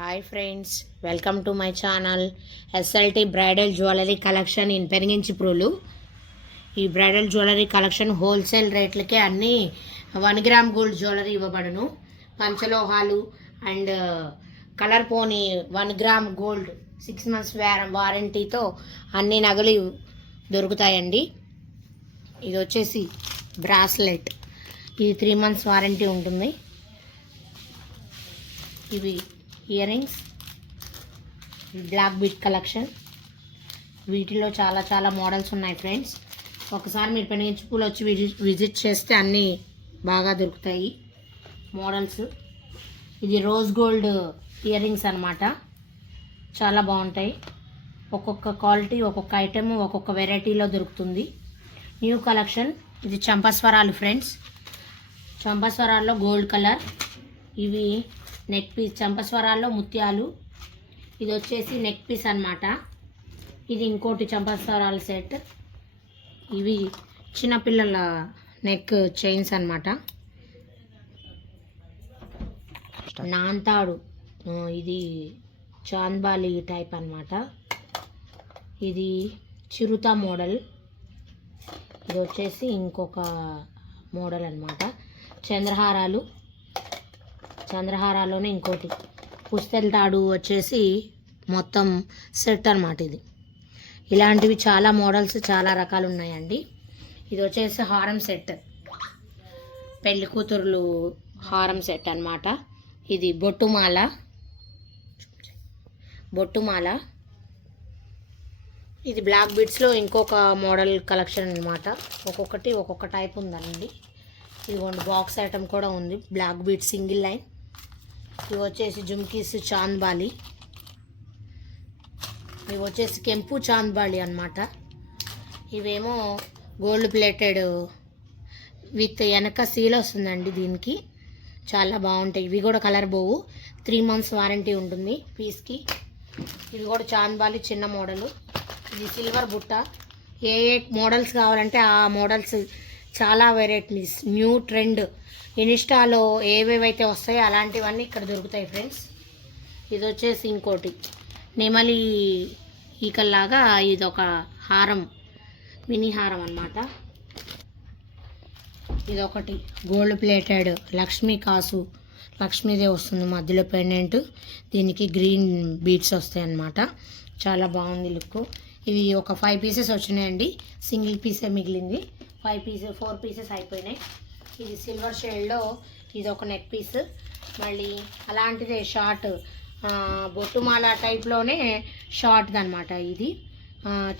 Hi friends welcome to my channel SLT bridal jewellery collection in పెరిగించిప్రోలు ఈ bridal jewellery collection wholesale రేట్లకే అన్నీ one gram gold jewellery ఇవ్వబడును. పంచలోహాలు and colour పోని one gram gold six months వారంటీతో అన్ని నగలు దొరుకుతాయండి. ఇది వచ్చేసి బ్రాస్లెట్ ఇది త్రీ మంత్స్ వారంటీ ఉంటుంది. ఇవి earrings black bead collection. వీటిలో చాలా చాలా మోడల్స్ ఉన్నాయి ఫ్రెండ్స్. ఒకసారి మీరు పెనిగించి వచ్చి విజిట్ విజిట్ చేస్తే అన్నీ బాగా దొరుకుతాయి మోడల్స్. ఇది రోజ్ గోల్డ్ ఇయర్ రింగ్స్ అనమాట చాలా బాగుంటాయి. ఒక్కొక్క క్వాలిటీ ఒక్కొక్క ఐటెం ఒక్కొక్క వెరైటీలో దొరుకుతుంది. New collection. ఇది చంపస్వరాలు ఫ్రెండ్స్. చంపస్వరాల్లో గోల్డ్ కలర్. ఇవి నెక్ పీస్ చంపస్వరాల్లో ముత్యాలు. ఇది వచ్చేసి నెక్ పీస్ అన్నమాట. ఇది ఇంకోటి చంపస్వరాల సెట్. ఇవి చిన్నపిల్లల నెక్ చైన్స్ అనమాట నాంతాడు. ఇది చాంద్బాలి టైప్ అనమాట ఇది చిరుత మోడల్. ఇది వచ్చేసి ఇంకొక మోడల్ అనమాట చంద్రహారాలు. చంద్రహారాలోనే ఇంకోటి. పుస్తెల తాడు వచ్చేసి మొత్తం సెట్ అన్నమాట ఇది. ఇలాంటివి చాలా మోడల్స్ చాలా రకాలు ఉన్నాయండి ఇది వచ్చేసి హారం సెట్. పెళ్ళి కూతురులు హారం సెట్ అన్నమాట. ఇది బొట్టుమాల. బొట్టుమాల. ఇది బ్లాక్ బీడ్స్లో ఇంకొక మోడల్ కలెక్షన్ అన్నమాట. ఒక్కొక్కటి ఒక్కొక్క టైప్ ఉందండి ఇదిగోండి బాక్స్ ఐటమ్ కూడా ఉంది. Black bead single line. ఇవి వచ్చేసి జుమ్కీస్ చాంద్బాలి ఇవి వచ్చేసి కెంపు చాంద్బాలి అన్నమాట. ఇవేమో గోల్డ్ ప్లేటెడ్ విత్ వెనక సీల్ వస్తుందండి దీనికి. చాలా బాగుంటాయి. ఇవి కూడా కలర్ పోవు త్రీ మంత్స్ వారంటీ ఉంటుంది పీస్కి. ఇది కూడా చాంద్బాలి చిన్న మోడలు. ఇది సిల్వర్ బుట్ట. ఏ ఏ మోడల్స్ కావాలంటే ఆ మోడల్స్ చాలా వెరైటీస్ న్యూ ట్రెండ్. ఇన్స్టాలో ఏవేవైతే వస్తాయో అలాంటివన్నీ ఇక్కడ దొరుకుతాయి ఫ్రెండ్స్. ఇది వచ్చేసి ఇంకోటి. నెమలి ఈకల్లాగా ఇది ఒక హారం మినీ హారం అనమాట ఇదొకటి. గోల్డ్ ప్లేటెడ్ లక్ష్మీ కాసు లక్ష్మీదేవి వస్తుంది మధ్యలో పెండెంట్. దీనికి గ్రీన్ బీడ్స్ వస్తాయి అన్నమాట. చాలా బాగుంది లుక్. ఇవి ఒక ఫైవ్ పీసెస్ వచ్చినాయండి. సింగిల్ పీసే మిగిలింది. ఫైవ్ పీసెస్ ఫోర్ పీసెస్ అయిపోయినాయి. ఇది సిల్వర్ షేడ్లో ఇది ఒక నెక్ పీస్. మళ్ళీ అలాంటిదే షార్ట్ బొట్టుమాల టైప్లోనే షార్ట్ది అనమాట ఇది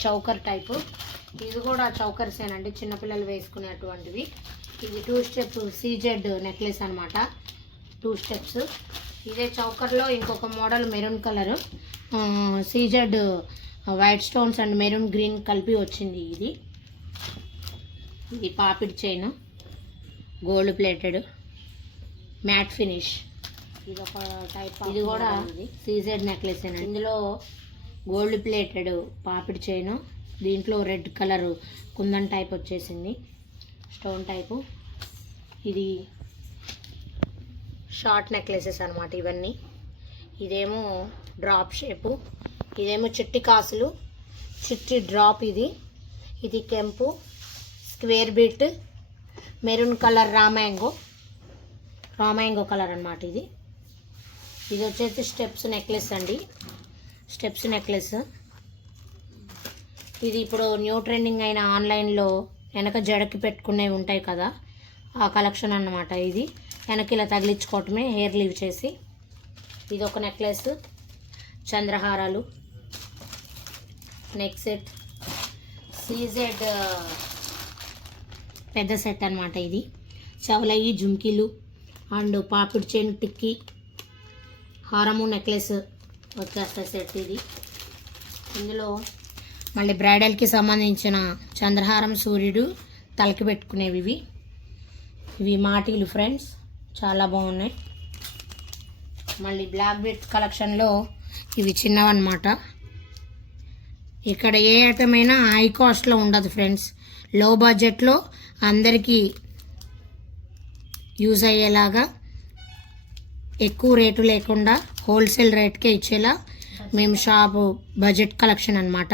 చౌకర్ టైపు. ఇది కూడా చౌకర్సేనండి చిన్నపిల్లలు వేసుకునేటువంటివి. ఇది టూ స్టెప్ సీజెడ్ నెక్లెస్ అనమాట టూ స్టెప్స్. ఇదే చౌకర్లో ఇంకొక model maroon colour. CZ white stones and maroon green కలిపి వచ్చింది ఇది. ఇది పాపిడ్ chain. Gold plated matt finish. ఇది ఒక టైప్ ఇది కూడా సీజెడ్ నెక్లెస్ ఇందులో గోల్డ్ ప్లేటెడ్ పాపిడి చైన్. దీంట్లో రెడ్ కలర్ కుందన్ టైప్ వచ్చేసింది. Stone type. ఇది షార్ట్ నెక్లెసెస్ అనమాట ఇవన్నీ. ఇదేమో డ్రాప్ షేపు. ఇదేమో చిట్టి కాసులు. చిట్టి డ్రాప్ ఇది. ఇది కెంపు. Square bit maroon colour raw mango raw mango colour అన్నమాట ఇది. ఇది వచ్చేసి స్టెప్స్ నెక్లెస్ అండి. Steps necklace. ఇది ఇప్పుడు న్యూ ట్రెండింగ్ అయిన ఆన్లైన్లో వెనక జడకి పెట్టుకునేవి ఉంటాయి కదా ఆ కలెక్షన్ అన్నమాట ఇది. వెనక ఇలా తగిలించుకోవటమే హెయిర్ లీవ్ చేసి. ఇది ఒక నెక్లెస్ చంద్రహారాలు నెక్ సెట్ సీజెడ్ పెద్ద సెట్ అన్నమాట ఇది. చవలయ్యి జుంకీలు అండ్ పాపిడి చైన్ టిక్కీ హారము నెక్లెస్ వచ్చేస్తాయి సెట్ ఇది. ఇందులో మళ్ళీ బ్రైడల్కి సంబంధించిన చంద్రహారం సూర్యుడు తలకి పెట్టుకునేవి ఇవి. ఇవి మాటీలు ఫ్రెండ్స్ చాలా బాగున్నాయి. మళ్ళీ బ్లాక్ బెడ్ కలెక్షన్లో ఇవి చిన్నవన్నమాట. ఇక్కడ ఏ ఐటమ్ హై కాస్ట్లో ఉండదు ఫ్రెండ్స్లో బడ్జెట్లో అందరికీ యూజ్ అయ్యేలాగా ఎక్కువ రేటు లేకుండా హోల్సేల్ రేట్కే ఇచ్చేలా మేము షాపు బడ్జెట్ కలెక్షన్ అనమాట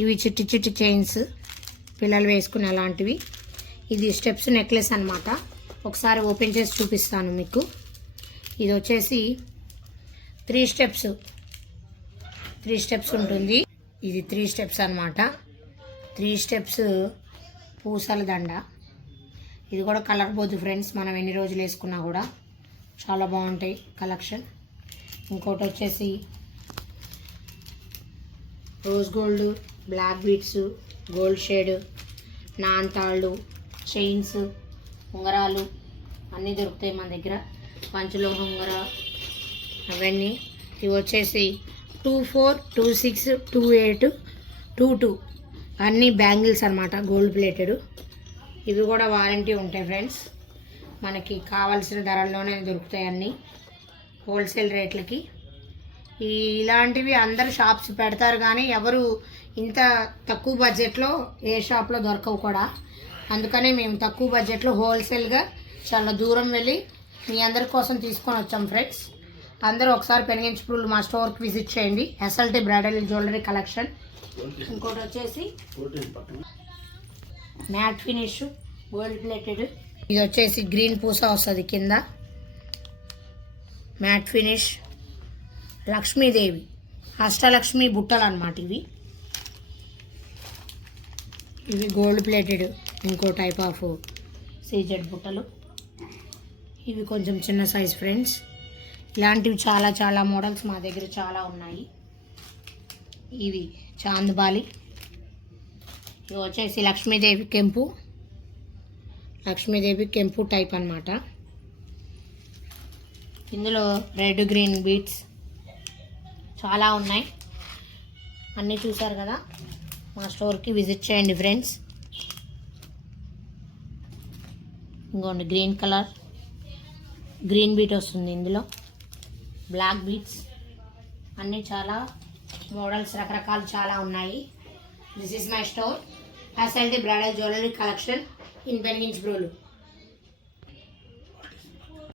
ఇవి చిట్టి చిట్టి చైన్స్ పిల్లలు వేసుకునే అలాంటివి. ఇది స్టెప్స్ నెక్లెస్ అనమాట ఒకసారి ఓపెన్ చేసి చూపిస్తాను మీకు. ఇది వచ్చేసి త్రీ స్టెప్స్ త్రీ స్టెప్స్ ఉంటుంది. ఇది త్రీ స్టెప్స్ అన్నమాట. త్రీ స్టెప్స్ పూసల దండ. ఇది కూడా కలర్ పోదు ఫ్రెండ్స్ మనం ఎన్ని రోజులు వేసుకున్నా కూడా. చాలా బాగుంటాయి కలెక్షన్. ఇంకోటి వచ్చేసి rose gold black beads gold shade నాంతాళ్ళు chains ఉంగరాలు అన్నీ దొరుకుతాయి మన దగ్గర. పంచులోహ ఉంగర అవన్నీ. ఇవి వచ్చేసి two four two six two eight two two అన్నీ బ్యాంగిల్స్ అనమాట గోల్డ్ ప్లేటెడ్. ఇవి కూడా వారంటీ ఉంటాయి ఫ్రెండ్స్. మనకి కావాల్సిన ధరల్లోనే దొరుకుతాయి అన్నీ హోల్సేల్ రేట్లకి. ఈ ఇలాంటివి అందరు షాప్స్ పెడతారు కానీ ఎవరు ఇంత తక్కువ బడ్జెట్లో ఏ షాప్లో దొరకవు కూడా. అందుకనే మేము తక్కువ బడ్జెట్లో హోల్సేల్గా చాలా దూరం వెళ్ళి మీ అందరి కోసం తీసుకొని వచ్చాం ఫ్రెండ్స్. అందరూ ఒకసారి పెనిగించుపురులు మా స్టోర్కి విజిట్ చేయండి. SLT bridal jewellery collection. ఇంకోటి వచ్చేసి మ్యాట్ ఫినిష్ గోల్డ్ ప్లేటెడ్. ఇది వచ్చేసి గ్రీన్ పూస వస్తుంది కింద. Mat finish. లక్ష్మీదేవి. అష్టలక్ష్మి బుట్టలు అనమాట ఇవి. ఇవి గోల్డ్ ప్లేటెడ్. ఇంకో టైప్ ఆఫ్ సీజెడ్ బుట్టలు. ఇవి కొంచెం చిన్న సైజ్ ఫ్రెండ్స్. ఇలాంటివి చాలా చాలా మోడల్స్ మా దగ్గర చాలా ఉన్నాయి. ఇవి చాందుబాలి. ఇవి వచ్చేసి లక్ష్మీదేవి కెంపు. లక్ష్మీదేవి కెంపు టైప్ అన్నమాట. ఇందులో రెడ్ గ్రీన్ బీట్స్ చాలా ఉన్నాయి. అన్నీ చూసారు కదా? మా స్టోర్కి విజిట్ చేయండి ఫ్రెండ్స్. ఇంకోండి గ్రీన్ కలర్. గ్రీన్ బీట్ వస్తుంది ఇందులో. Black beads. అన్నీ చాలా మోడల్స్ రకరకాలు చాలా ఉన్నాయి. This is my store SLT bridal jewellery collection in బెన్నింగ్స్ బ్రోలు